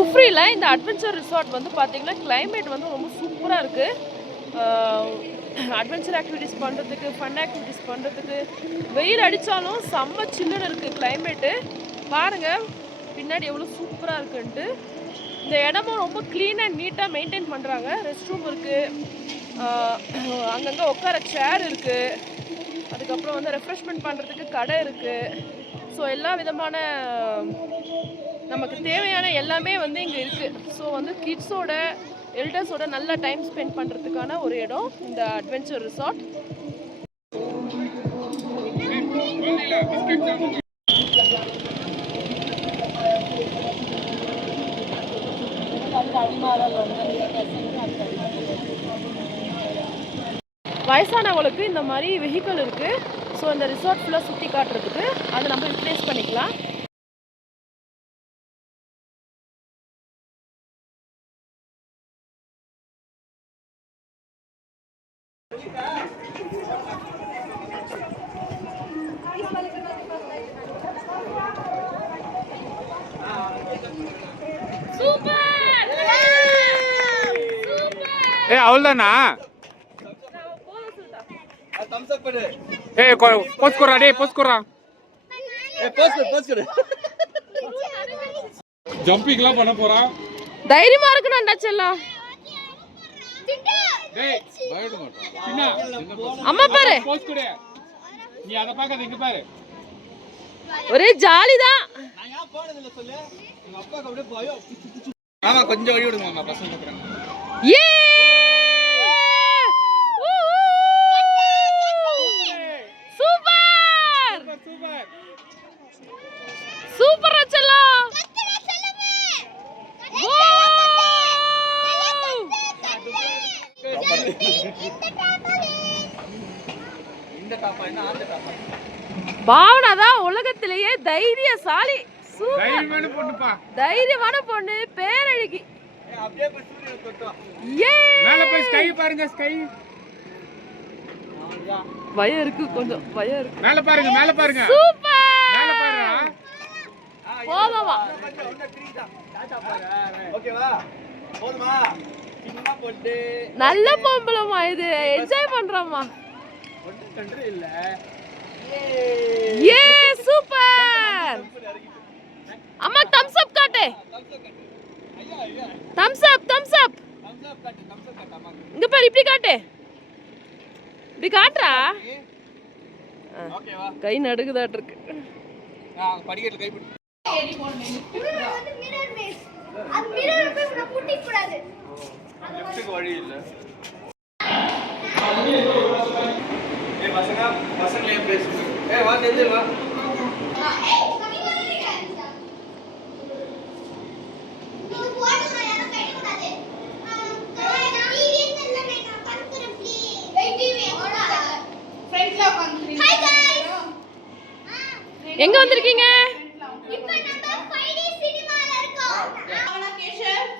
குஃப்ரியில் இந்த adventure resort வந்து பார்த்தீங்கன்னா கிளைமேட் வந்து ரொம்ப சூப்பராக இருக்குது. அட்வென்ச்சர் ஆக்டிவிட்டீஸ் பண்ணுறதுக்கு, ஃபன் ஆக்டிவிட்டீஸ் பண்ணுறதுக்கு, வெயில் அடித்தாலும் செம்ம சில்லுன்னு இருக்குது கிளைமேட்டு. பாருங்கள் பின்னாடி எவ்வளோ சூப்பராக இருக்குன்ட்டு. இந்த இடமும் ரொம்ப க்ளீன் அண்ட் நீட்டாக மெயின்டைன் பண்ணுறாங்க. ரெஸ்ட் ரூம் இருக்குது, அங்கங்கே உட்கார சேர் இருக்குது, அதுக்கப்புறம் வந்து ரெஃப்ரெஷ்மெண்ட் பண்ணுறதுக்கு கடை இருக்குது. ஸோ எல்லா விதமான நமக்கு தேவையான எல்லாமே வந்து இங்கே இருக்குது. ஸோ வந்து கிட்ஸோட எல்டர்ஸோட நல்ல டைம் ஸ்பெண்ட் பண்ணுறதுக்கான ஒரு இடம் இந்த அட்வென்ச்சர் ரிசார்ட். வயசானவங்களுக்கு இந்த மாதிரி வெஹிக்கிள் இருக்குது. ஸோ இந்த ரிசார்ட் ஃபுல்லாக சுற்றி காட்டுறதுக்கு அதை நம்ம யூட்டிலைஸ் பண்ணிக்கலாம். அவ்வளோதானா? ஜம்பிங்லாம் பண்ண போறான். தைரியமா இருக்கணும்டா செல்லம். அம்மா பாரு, நீ அத பாக்காத, இங்க பாரு. ஒரே ஜாலி தான். ஆமா, கொஞ்சம் வழி விடுங்க பசங்க. ஏ சூப்பர் சூப்பர் சூப்பர் செல்லம். பாவனா தான் உலகத்திலேயே தைரியசாலி. தைரியமான பொண்ணு, பேரழகி. மேல போய் ஸ்கை பாருங்க. ஸ்கை பயம் இருக்கு, கொஞ்சம் பயம் இருக்கு. மேல பாருங்க, மேல பாருங்க. சூப்பர். மேல பாருங்க. போவா ஓகேவா? போதுமா? சின்ன பொண்ணு, நல்ல பொம்பளமா, இது என்ஜாய் பண்றோமா. பொண்ணு கண்ட்ரி இல்ல. ஏ சூப்பர். அம்மா தம்ஸ் அப் காட்டு. தம்ஸ் அப், தம்ஸ் அப். இங்க பாரு, இப்படி காட்டு. இப்படி காட்டுறா. ஓகேவா? கை நடுக்குதாட்டு இருக்கு. படிக்கட்டு கை பிடி. லெஃப்ட்க்கு வழி இல்ல. ஏய் பசங்க, பசங்களே பேசுங்க. ஏய் வா, நில்லு வா. எங்க வந்திருக்கீங்க? இப்போ நம்ம 5D சினிமால இருக்கோம். அவனா கேஷவ்.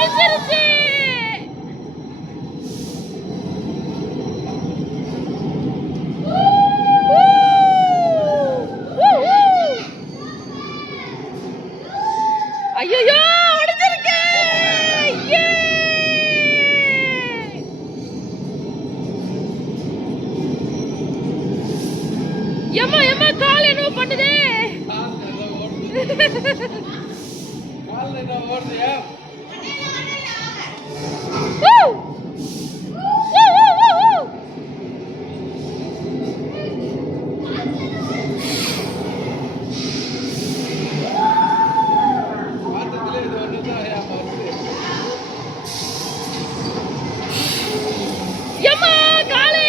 இழுத்துருச்சு. ஐயோ உடைஞ்சிருக்கு. எம்மா எம்மா கால் என்ன பண்ணுதே? கால்ல என்ன ஓடுறியா? பாத்திரத்திலே இது ஒண்ணுதான் ஐயா பாத்து. எம்மா காலே.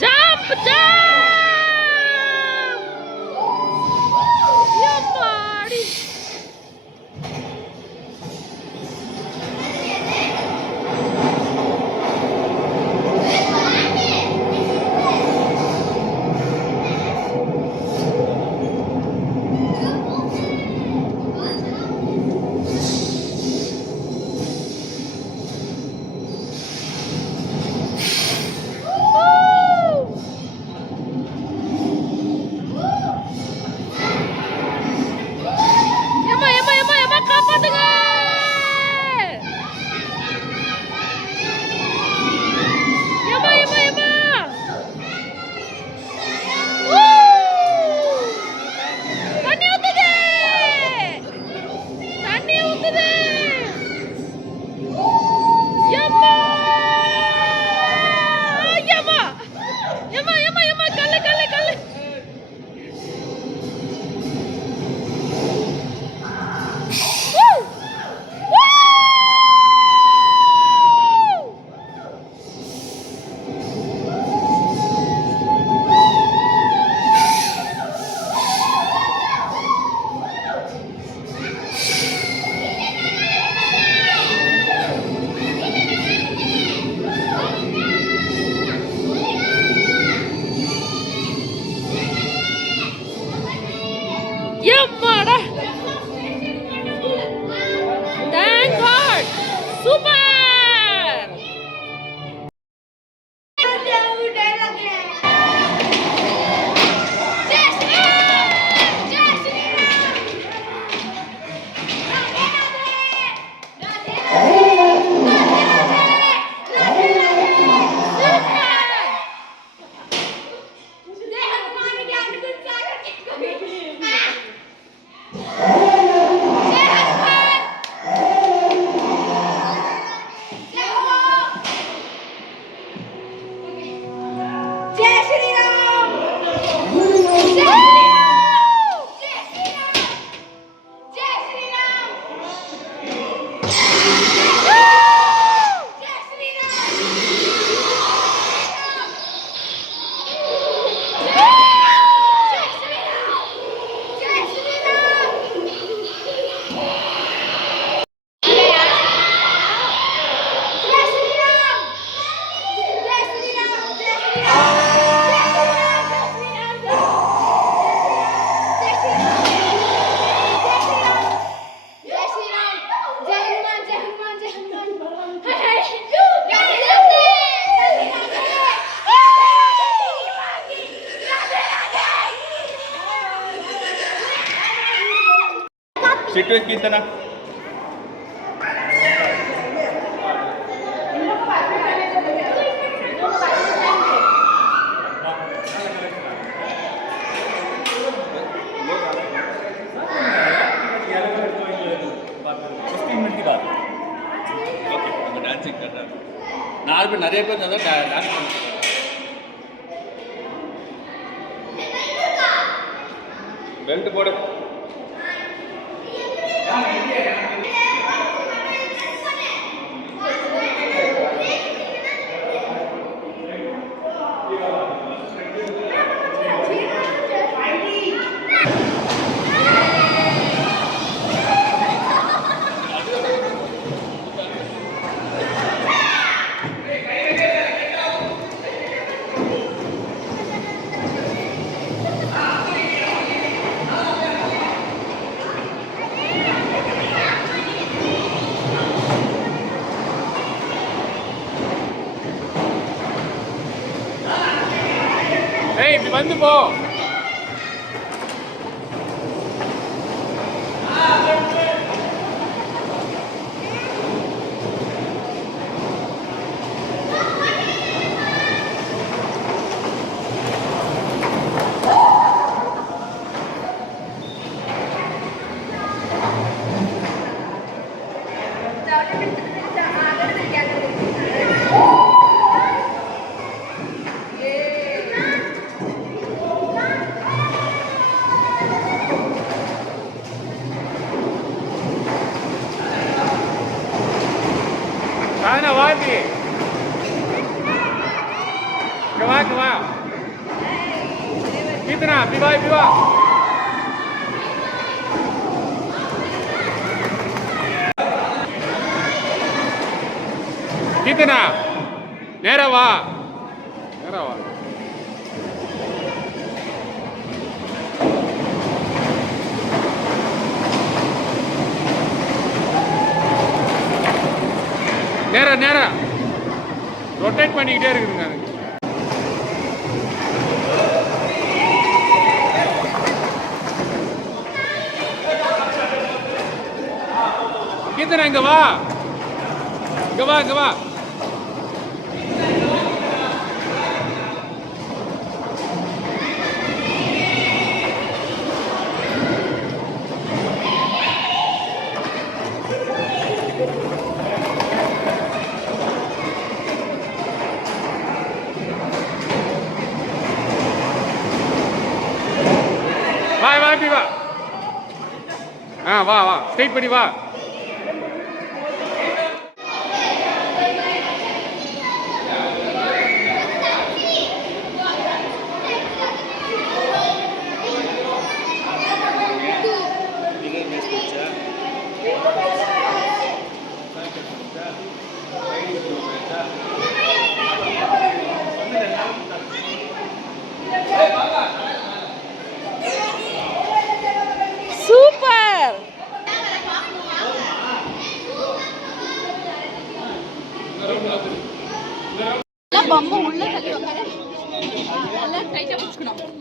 Jump jump. எம்மாடி. எம்மா எம்மா எம்மா எம்மா காப்பாத்துங்க. எம்மா எம்மா எம்மா. தண்ணி ஊத்துது. தண்ணி ஊத்துது. எம்மா எம்மா எம்மா எம்மா எம்மா கல்லு கல்லு கல்லு. எம்மாடா. Thank God. Super. Sit with Kirtana. நாலு பேர் நிறைய பேர் இருந்தால் தான் டான்ஸ் பண்ணுறாங்க. பெல்ட் போடு. இப்படி வந்து போ. சாதனா வா இப்படி. இங்க வா இங்க வா. கீர்த்தனா இப்படி வா இப்படி வா. கீர்த்தனா நேரா வா. நேரா வா. நேரா நேரா ரொட்டேட் பண்ணிக்கிட்டே இருக்குதுங்க அது. கீர்த்தனா இங்க வா இங்க வா இங்க வா. வா வா இப்படி வா. வா வா ஸ்ட்ரைட் பண்ணி வா. சூப்பர்.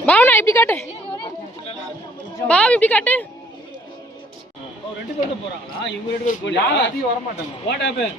பாவனா இப்படி காட்டு. பாவ் இப்படி காட்டு. ரெண்டு பேரும் போறாங்களா? இவங்க ரெண்டு பேரும் போறாங்க. யாரும் அதிகம் வர மாட்டாங்க. What happen?